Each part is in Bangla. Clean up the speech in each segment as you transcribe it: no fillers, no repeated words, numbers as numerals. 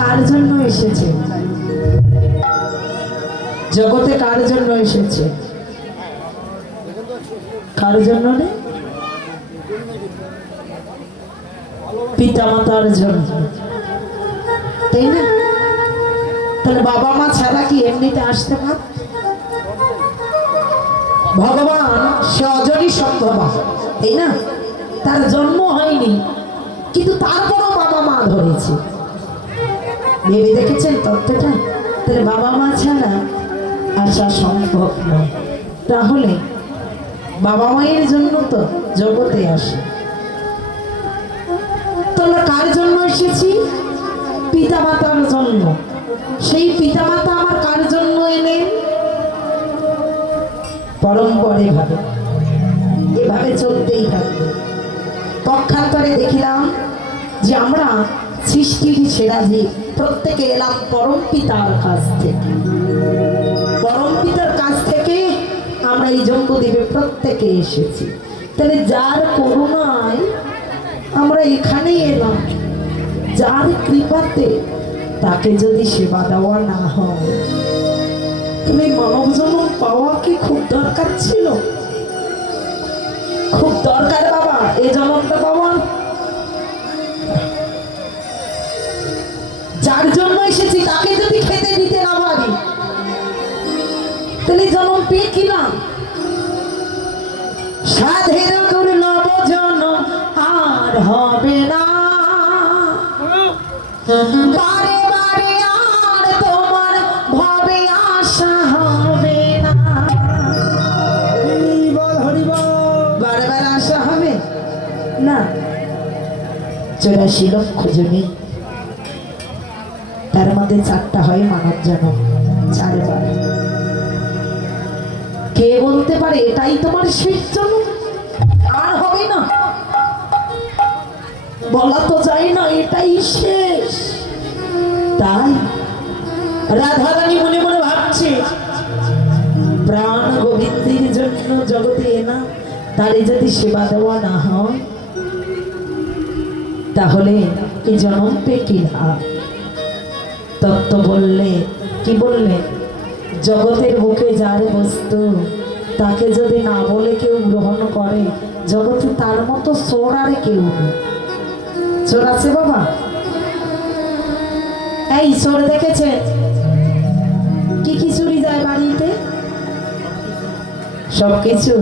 কার জন্য এসেছে জগতে? কার জন্য এসেছে? কার জন্য? পিতা মাতার জন্য, তাই না? তাহলে বাবা মা ছাড়া কি এমনিতে আসতে পারে? ভগবান সে অজনী সম্ভবা, তাই না? তার জন্ম হয়নি, কিন্তু তারপরও বাবা মা ধরেছে। ভেবে দেখেছেন তত্ত্বটা? তাহলে বাবা মা ছাড়া আসা সম্ভব নয়। তাহলে বাবা মায়ের জন্য তো জগতে আসে। তোমরা কার জন্য এসেছি? পিতা মাতার জন্য। সেই পিতা মাতা আমার কার জন্য এলেন? পরম্পরে ভাবে এভাবে চলতেই থাকবে। পক্ষান্তরে দেখিলাম যে আমরা সৃষ্টির সেরা জীব প্রত্যেকে এলাম পরম পিতার কাছ থেকে। পরম পিতার কাছ থেকে আমরা এই জম্বুদ্বীপে প্রত্যেকে এসেছি। তাহলে যার করুণায় আমরা এখানেই এলাম, যার কৃপাতে তাকে যদি সেবা দেওয়া না হয়, তুমি মানব জন্ম পাওয়া কি খুব দরকার ছিল? খুব দরকার বাবা এই জন্মটা পাওয়া? যার জন্য এসেছি তাকে যদি খেতে দিতে না পারি, তাহলে জন্ম পেয়ে কি না? সাধের দুর্লভ জন্ম আর হবে না, বারে বারে আর তোমার ভবে আশা হবে না। বারে বারে আশা হবে না। 84 লক্ষ জমি, তার মধ্যে 4টা হয় মানব জন্ম, 4বার। কে বলতে পারে এটাই তোমার শেষ জন্ম, আর হবে না? বলা তো যায় না এটাই শেষ। তাই রাধারানী মনে মনে ভাবছে, প্রাণ গোবিন্দের জন্য জগতে এনা, তারে যদি সেবা দেওয়া না হয় তাহলে এই জন্ম পে কি লাভ? তত্ত্ব বললে কি বললে? জগতের বুকে যার বস্তু তাকে যদি না বলে কেউ গ্রহণ করে, জগতে তার মতো চোর আর কেউ নেই। চোর আছে বাবা? এই চোর দেখেছে? কি কি চুরি যায় বাড়িতে? সবকিছু,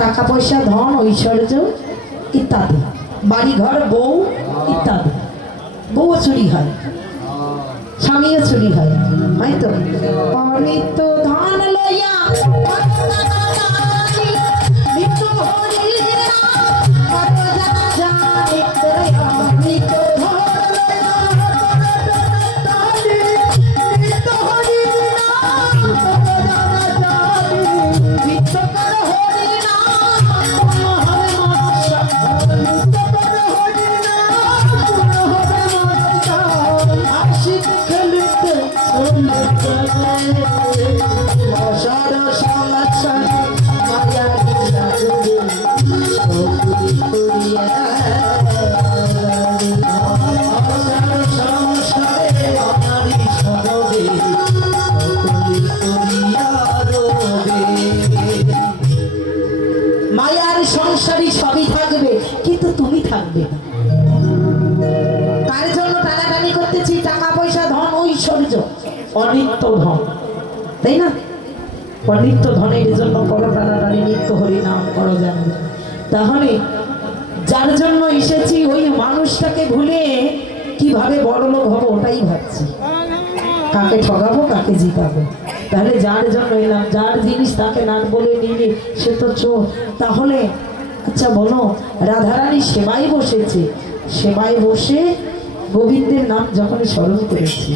টাকা পয়সা, ধন, ঐশ্বর্য ইত্যাদি, বাড়ি ঘর, বউ ইত্যাদি। বউ চুরি হয়, স্বামীও চুরি হয়, হয়তো। অমৃত ধন লইয়া মায়ার সংসারী সবই থাকবে, কিন্তু তুমি থাকবে না। তার জন্য টানাটানি করতেছি, টাকা পয়সা, ধন, ঐশ্বর্য, অনিত্য ধন, তাই না? অনিত্য ধনের জন্য করো টানাটানি, নিত্য হরি নাম করো জানবে। তাহলে যার জন্য এসেছি ওই মানুষটাকে ভুলে কিভাবে বড়লোক হবো ওটাই ভাবছি, কাকে ঠগাবো, কাকে জিতাবো। তাহলে যার জন্য এলাম, যার জিনিস তাকে না বলে নিলে সে তো চোর। তাহলে আচ্ছা বলো, রাধারানী সেবায় বসেছে, সেবায় বসে গোবিন্দের নাম যখন স্মরণ করেছে,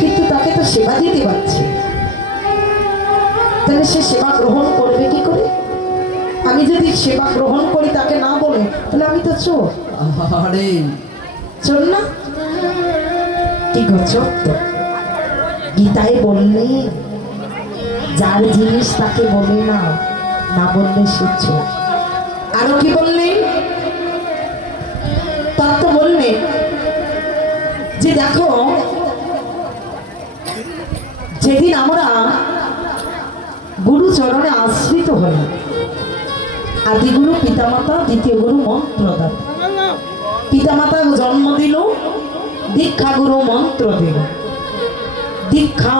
কিন্তু তাকে তো সেবা দিতে পারছে, তাহলে সে সেবা গ্রহণ করবে কি করে? আমি যদি সেবা গ্রহণ করি তাকে না বলে, তাহলে আমি তো চোর। চোর না? কি গো চোর তো? গীতায় বললে যার জিনিস তাকে বলে না, না বললে সে চোর। আরো কি বললেন? তত্ত্ব বললে যে দেখো যেদিন আমরা গুরু চরণে আশ্রিত হই, আদিগুরু পিতামাতা, দ্বিতীয় গুরু মন্ত্রদাতা। পিতামাতা জন্ম দিল, দীক্ষা গুরু মন্ত্র দিল। দীক্ষা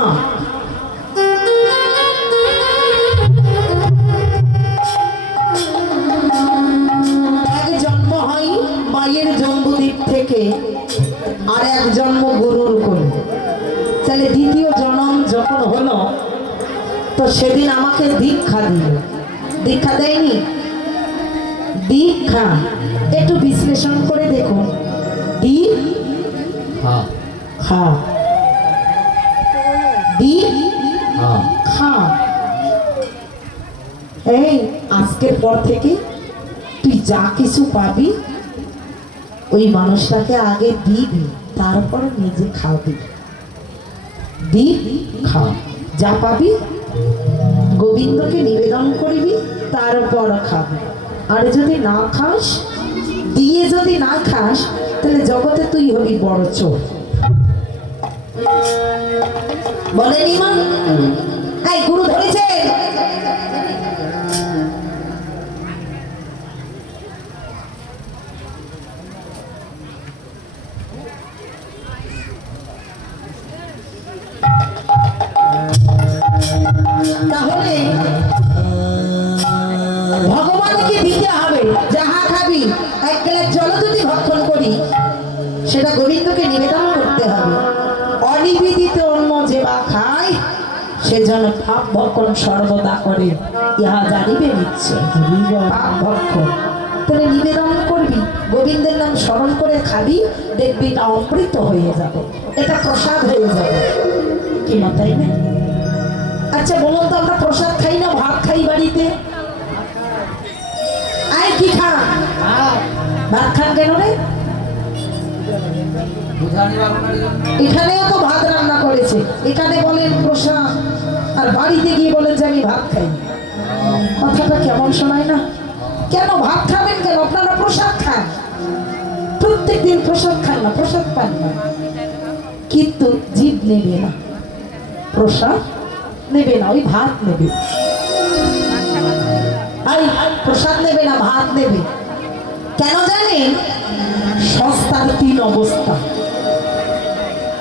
এক জন্ম হয় মায়ের জন্মদ্বীপ থেকে, আর এক জন্ম গুরুর করে। তাহলে দ্বিতীয় জন্ম যখন হলো, তো সেদিন আমাকে দীক্ষা দিল। দীক্ষা দেয়নি? দীক্ষা একটু বিশ্লেষণ করে দেখুন। দীক্ষা, দীক্ষা। এই আজকের পর থেকে তুই যা কিছু পাবি ওই মানুষটাকে আগে দিবি, তারপর নিজে খাবি। দীক্ষা, যা পাবি গোবিন্দকে নিবেদন করবি, তারপর খাবি। আর যদি না খাস, দিয়ে যদি না খাস, তাহলে জগতে তুই হবি বড় চোর। বলেনি মা? এই গুরু ধরেছে। তাহলে ভগবানকে দিতে হবে। যাহা খাবি, এক গ্লাস জল যদি ভক্ষণ করি, সেটা গোবিন্দকে নিবেদন করতে হবে। অনিবেদিত অন্ন যে বা খায়, সেজন্য পাপ ভক্ষণ সর্বদা করে, ইহা জানিবে নিচ্ছে। পাপ ভক্ষণ তাহলে নিবেদন করবি, গোবিন্দের নাম স্মরণ করে খাবি, দেখবি এটা অমৃত হয়ে যাবে, এটা প্রসাদ হয়ে যাবে। কি না, তাই না? আচ্ছা বলুন তো, আমরা প্রসাদ খাই না, ভাত খাই বাড়িতে? আয় কি খান? ভাত খান কেন রে? এখানেও তো ভাত রান্না করেছে, এখানে বলেন প্রসাদ, আর বাড়িতে গিয়ে বলেন যে আমি ভাত খাই। কথাটা কেমন শোনায় না? কেন ভাত খাবেন কেন? আপনারা প্রসাদ খান, প্রত্যেকদিন প্রসাদ খান না, প্রসাদ পান না, কিন্তু জীব নেবে না, প্রসাদ নেবে না, ওই ভাত নেবে। প্রসাদ নেবে না, ভাত নেবে। কেন জানেন? সস্তার তিন অবস্থা।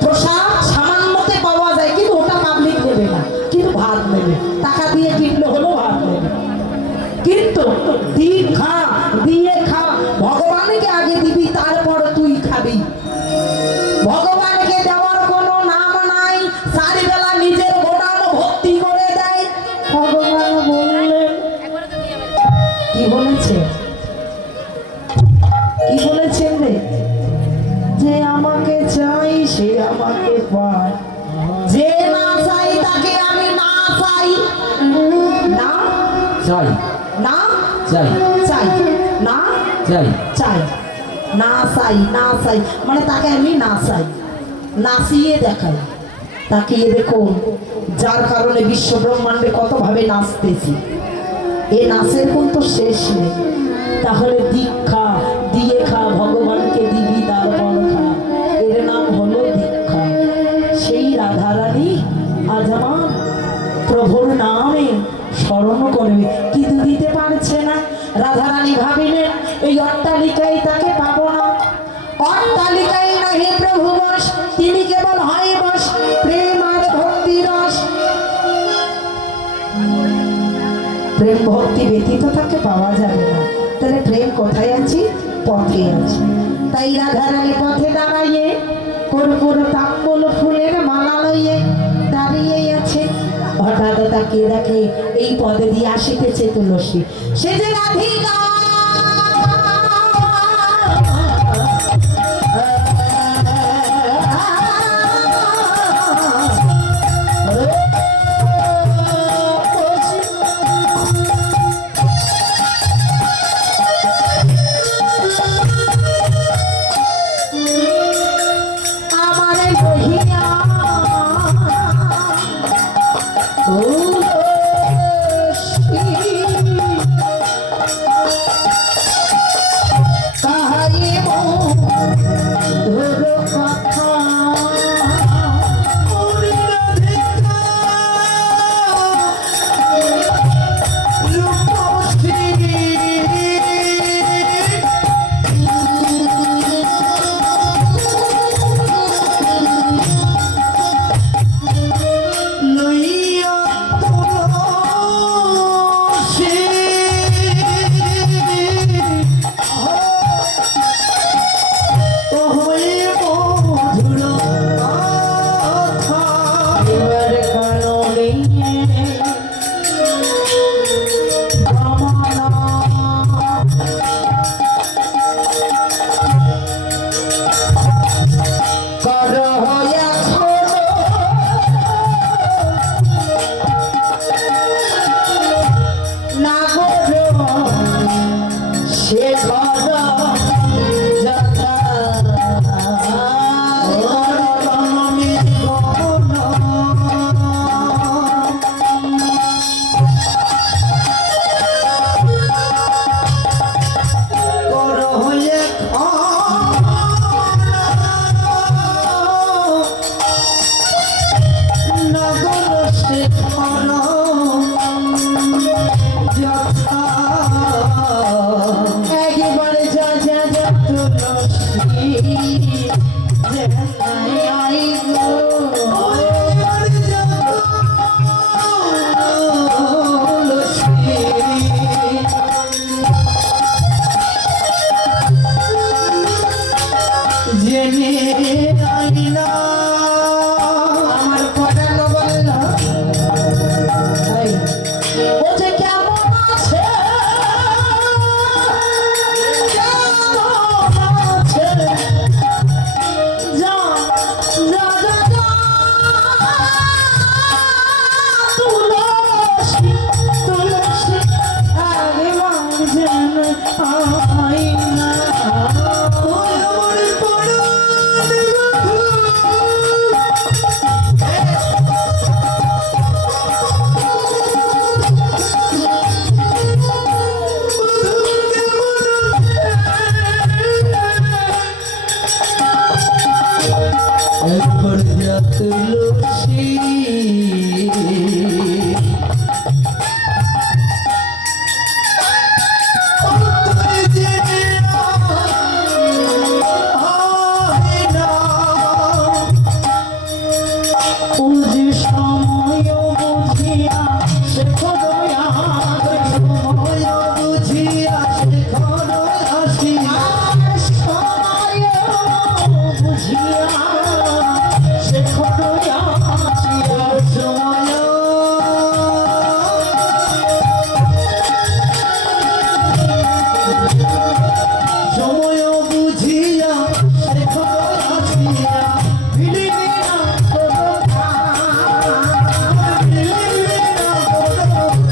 প্রসাদ সামান্যতে পাওয়া যায়, কিন্তু ওটা পাবলিক নেবে না, কিন্তু ভাত নেবে। টাকা দিয়ে কিনলে হলো ভাত নেবে। কিন্তু দীক্ষা দিয়ে খা, ভগবানকে আগে দিবি, তারপর তুই খাবি। ভগবানকে দেওয়ার কোনো নাম নাই। চারিবেলা নিজের গোডাউন ভর্তি করে দেয়। ভগবান বললেন, কি বলেছে? কি বলেছেন রে? যে আমাকে চাই সে আমাকে পায়, যে না চাই তাকে আমি না চাই। না চাই, না চাই, চাই না চাই, চাই না চাই, না চাই মানে তাকে আমি না চাই, নাচিয়ে দেখাই। তাকিয়ে দেখুন, যার কারণে বিশ্ব ব্রহ্মাণ্ডে কত ভাবে নাচতেছি, এ নাচের কোন তো শেষ নেই। তাহলে দীক্ষা দিয়ে খা, ভগবানকে দিবি, তারপর খা, এর নাম হলো দীক্ষা। সেই রাধারানী আজ আমার প্রভুর নামে স্মরণ করবে, কিন্তু দিতে পারছে না। রাধারানী ভাবিলেন এই অট্টালিকায় তাকে পাবো না, অট্টালিকায় নাহি প্রভু বস, তিনি কেবল হয় বস প্রেম আর ভক্তি রস। প্রেম ভক্তি ব্যতীত তাকে পাওয়া যাবে না। তাহলে প্রেম কোথায় আছে? পথে আছে। তাই রাধারানী পথে দাঁড়াইয়ে কর্পূর তাম্বুল ফুলের মালা লইয়ে দাঁড়িয়ে আছে। হঠাৎ তাকিয়ে দেখে এই পদে দিয়ে আসিতেছে তুলসী। সে যে রাধিকা, না আমার পড়ানো বলল এই ও যে কেমন আছে কেমন আছে যা যা যা যা তুলসী তুলসী আগে যেন আই না আমার পরাণ বধূ একবার যা তুলসী তুই জেনে না আয় না বুঝি সময় বুঝিয়া শেখো দয়া সময় বুঝিয়া শেখর আসিয়া সময় বুঝিয়া শেখো দয়া সময় সময় বুঝিয়া শেখর আসিয়া ফিরিবি না কোনো মিলিবি না বড়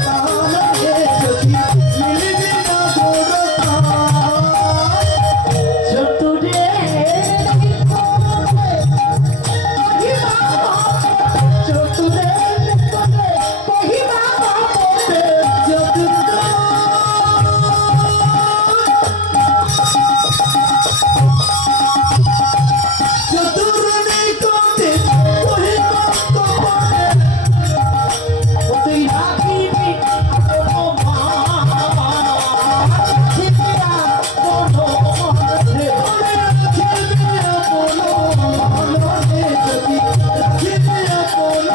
কাল হে সখী মিলিবি না বড় কাল চতুরে চতুরে কহিবা বাপরে চতুর্ণী কোটে ওহে কত পড়ে তুই রাখিবি কোনো ভাষিয়া কোনো রাখিবি আপন মনে যদি রাখিবি আপন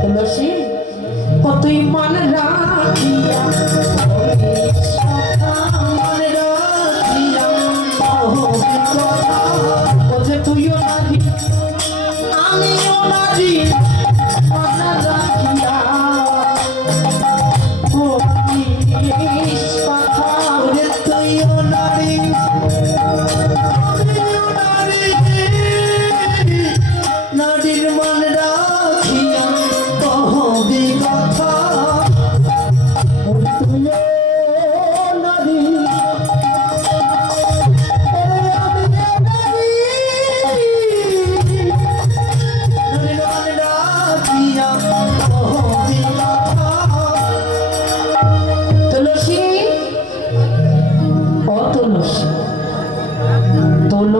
তুলসী কতই মান রাখিয়া মনে রাখিয়া কহবি কথা তুইও নারী আমিও নারী